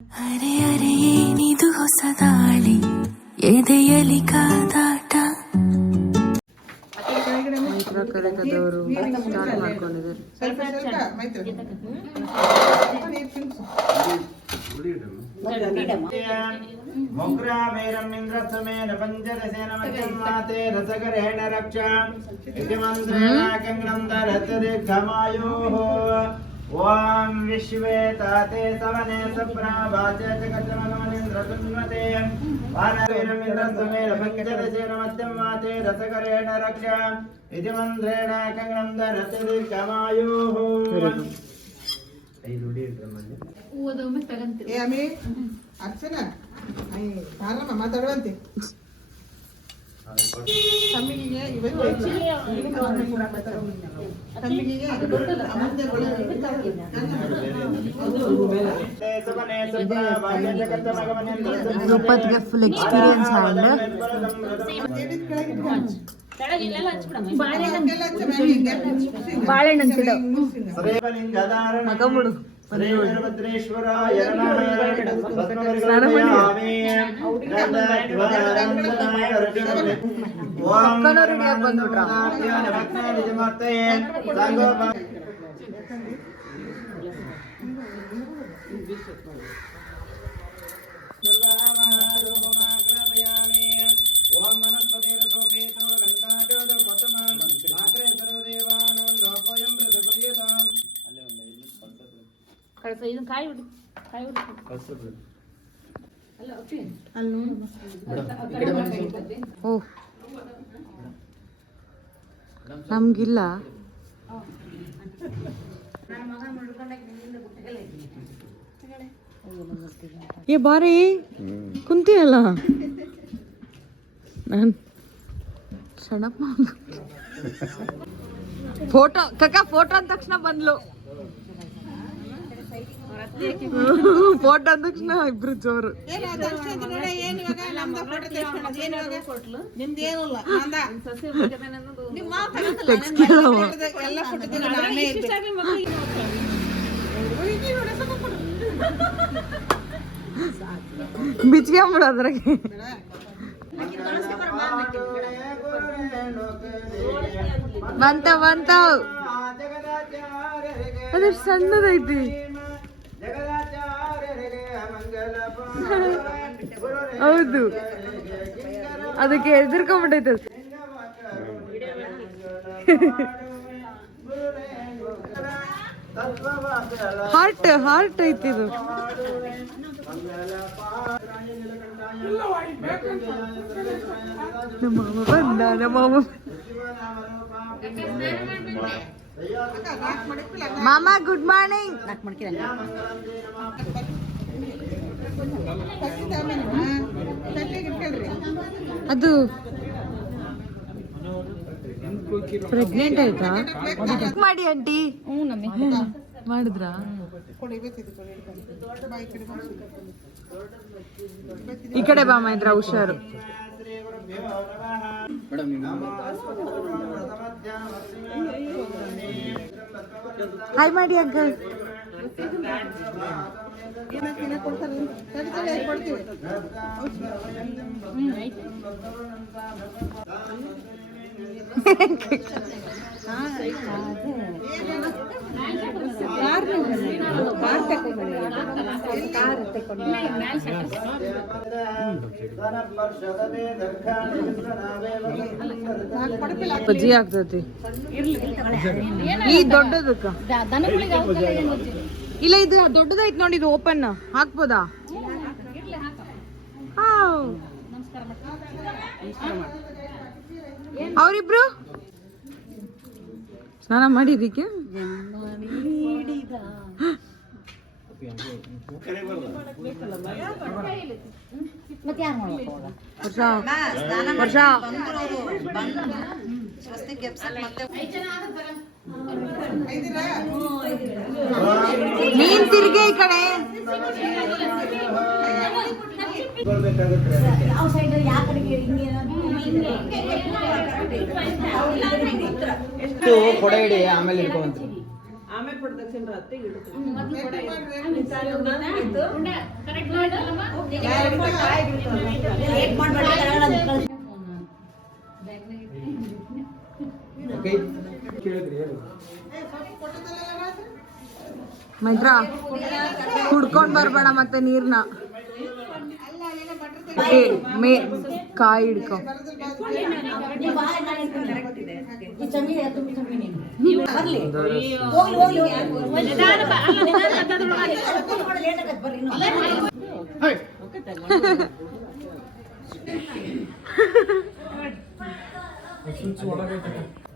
ಅರೆ ಅರೆ ಏನಿದು ಹೊಸ ದಾಳಿ ಎದೆಯಲಿ ಕಾದಾಟ. ಕಲಿಕದವರು ಸ್ಟಾರ್ಟ್ ಮಾಡ್ಕೊಂಡಿದ್ದಾರೆ. ಮುಗ್ರಾಮೇರಮಿಂದ್ರಸಮೇನ ಪಂಚರಸೇನ ಮಧ್ಯಮಾತೆ ರಸಗರೇಣ ರಕ್ಷಾ ಇತಿ ಮಂತ್ರೇಣ ಕಂಗಣಂ ಧರತದೆ ಘಮಾಯೋಃ. ಓಂ ವಿಶ್ವೇ ತಾತೆ ಸವನೆ ಸಪ್ರಾಭಾತೆ ಜಗತ್ರಮಗಮನಿಂದ್ರ ಸುನ್ವತೆ ವಾರಮೇರಮಿಂದ್ರಸಮೇನ ಪಂಚರಸೇನ ಮಧ್ಯಮಾತೆ ರಸಗರೇಣ ರಕ್ಷಾ ಇತಿ ಮಂತ್ರೇಣ ಕಂಗಣಂ ಧರತದೆ ಘಮಾಯೋಃ. Archana Paramma ಮಾತಾಡುವಂತೆ ತಮ್ಮಿಗೆ ರೂಪತ್ಗೆ full experience hand ಬಾಳೆಹಣ್ಣು ಮಗಮುಡು ಓ ನಮ್ಗಿಲ್ಲ. ಏ ಬಾರಿ ಕುಂತೀಯಲ್ಲ ನಾನು ಶಣಪ್ಪ ಫೋಟೋ ಕಕ್ಕ ಫೋಟೋ ಅಂದ ತಕ್ಷಣ ಬಂದ್ಲು. ಫೋಟೋ ಅಂದ ತಕ್ಷಣ ಇಬ್ರು ಜೋರು. ಬಿಚ್ಕೊಂಬಿಡು ಅದ್ರಾಗೆ. ಬಂತ ಅದ್ರ ಸಣ್ಣದೈತಿ. ಹೌದು ಅದಕ್ಕೆ ಎದುರ್ಕೊಂಡ್ಬಿಟ್ಟೈತೆ. ಹಾರ್ಟ್ ಐತಿ ಇದು. ನಮ್ಮ ಬಂದ ನಮ್ಮ ಮಾಮ ಗುಡ್ ಮಾರ್ನಿಂಗ್. ಅದು ಪ್ರೆಗ್ನೆಂಟ್ ಆಯ್ತಾ ಮಾಡಿ ಆಂಟಿ? ಮಾಡಿದ್ರಾ? ಈ ಕಡೆ ಬಾ ಮೈದ್ರ ಹುಷಾರು. ಹಾಯ್ ಮಾಡಿ ಅಂಕಲ್. ಬಜ್ಜಿ ಆಗ್ತತಿ ಈ ದೊಡ್ಡದಕ್ಕ. ಇಲ್ಲ ಇದು ದೊಡ್ಡದೈತ್ ನೋಡಿ, ಇದು ಓಪನ್ ಹಾಕ್ಬೋದಾ? ಅವರಿಬ್ರು ಸ್ನಾನ ಮಾಡಿದಕ್ಕೆ ವರ್ಷ ನೀನ್ ತಿರ್ಗಿ ಈ ಕಡೆ. ಕೊಡೆ ಇಡಿ ಆಮೇಲೆ ಇಟ್ಕೊಂತ. ಆಮೇಲೆ ಪ್ರೊಡಕ್ಷನ್ ಅತ್ತೆಗೆ ಇಡುತ್ತೆ ಮೈತ್ರ ಕುಡ್ಕೊಂಡ್ ಬರ್ಬೇಡ ಮತ್ತೆ ನೀರ್ನ ಮೇ ಕಾಯಿ ಹಿಡ್ಕೊ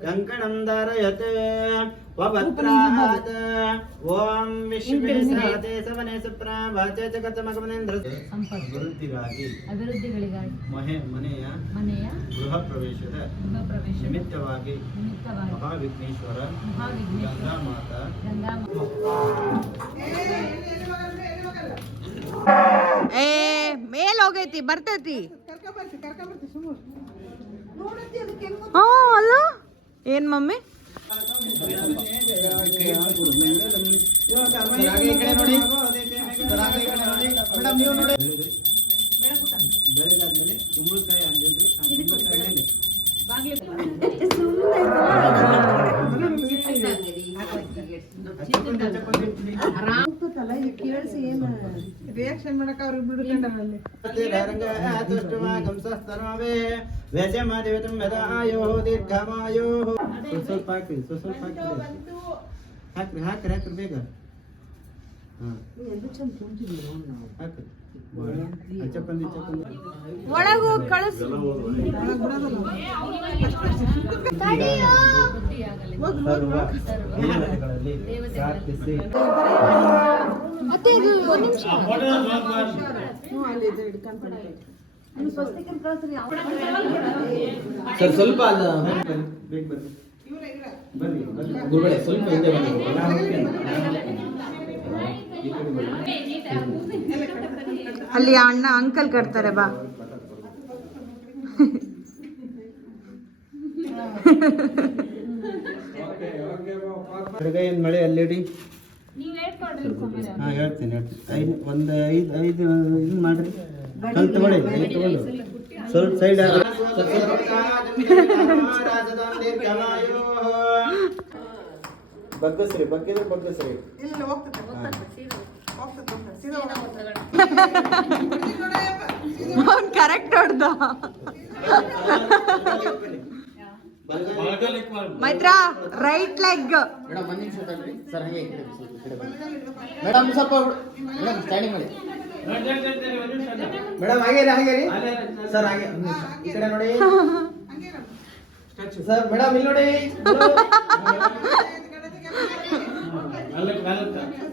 ಕಂಕಣಂ ಧಾರಯತೆ ವಭದ್ರಾತ್ ಓಂ ವಿಶ್ವೇ ಸಹತೆ ಸವನೆ ಸುಪ್ರಾಭಾಚೆ ಜಗತ್ತಮಗಮನೇಂದ್ರ ಅಭಿವೃದ್ಧಿಗಳಿಗಾಗಿ ಮನೆಯ ಗೃಹ ಪ್ರವೇಶದ ನಿಮಿತ್ತವಾಗಿ ಮಹಾವಿಘ್ನೇಶ್ವರ ಗಂಗಾ ಮಾತಾ ಏ ಮೇಲ್ ಹೋಗೈತಿ ಬರ್ತೈತಿ ಕರ್ಕೊಂಬರ್ತಿ ಸುಮ್ಮನೆ ಹಾ ಅಲ್ಲ ಏನ್ ಮಮ್ಮಿ ಮೇಡಮ್ ನೀವು ನೋಡಿ ಬೆಳಗಾದ್ಮೇಲೆ ಕುಂಬಳಕಾಯಿ ಅಂದಿದ್ರಿ ಆ ಕುಂಬಳಕಾಯಿ ಮೇಲೆ ರಿಯಾಕ್ಷನ್ ಮಾಡಕ್ ಅವ್ರು ಬಿಡುತ್ತಲ್ಲಿ ಸ್ವಲ್ಪ ಹಾಕ್ರಿ ಹಾಕ್ರಿ ಬೇಗ ಹಾಕ್ರಿ ಒಳಗ್ ಹೋಗಿ ಕಳಿಸ್ ಪ್ರಾರ್ಥಿಸಿ ಸರ್ ಸ್ವಲ್ಪ ಅಲ್ಲ ಬೇಗ ಬರ್ರಿ ಗುರುಗಳೇ ಸ್ವಲ್ಪ ಹಿಂದೆ ಬನ್ನಿ ಅಲ್ಲಿ ಅಣ್ಣ ಅಂಕಲ್ ಕಟ್ತಾರೆ ಬಾ ಏನ್ ಮಳೆ ಅಲ್ಲಿಡಿ ಹಾ ಹೇಳ್ತೀನಿ ಒಂದು ಐದು ಇದು ಮಾಡ್ರಿ ತಗೊಳ್ಳಿ ತಗೊಂಡು ಸ್ವಲ್ಪ ಸೈಡ್ ಬಗ್ಗಸ್ರಿ ಬಗ್ಗಿದ್ರೆ ಬಗ್ಗಸ್ರಿ ಅವ್ನ್ ಕರೆಕ್ಟ್ ಹೊಡ್ದ ಮೈತ್ರ ರೈಟ್ ಲೆಗ್ ಮೇಡಮ್ ಒಂದು ನಿಮಿಷ ತಗೊಳ್ಳಿ ಸರ್ ಹಾಗೆ ಮೇಡಮ್ ಸ್ವಲ್ಪ ಮೇಡಮ್ ಸ್ಟ್ಯಾಂಡಿಂಗ್ ಮಾಡಿ ಮೇಡಮ್ ಹಾಗೆ ಸರ್ ಹಾಗೆ ಈ ಕಡೆ ನೋಡಿ ಸರ್ ಮೇಡಮ್ ಇಲ್ಲಿ ನೋಡಿ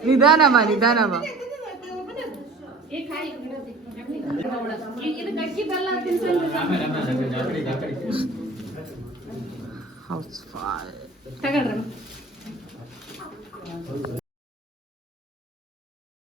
ನಿಧಾನಮ್ಮ ಹೌಸ್ ಫಾಲ್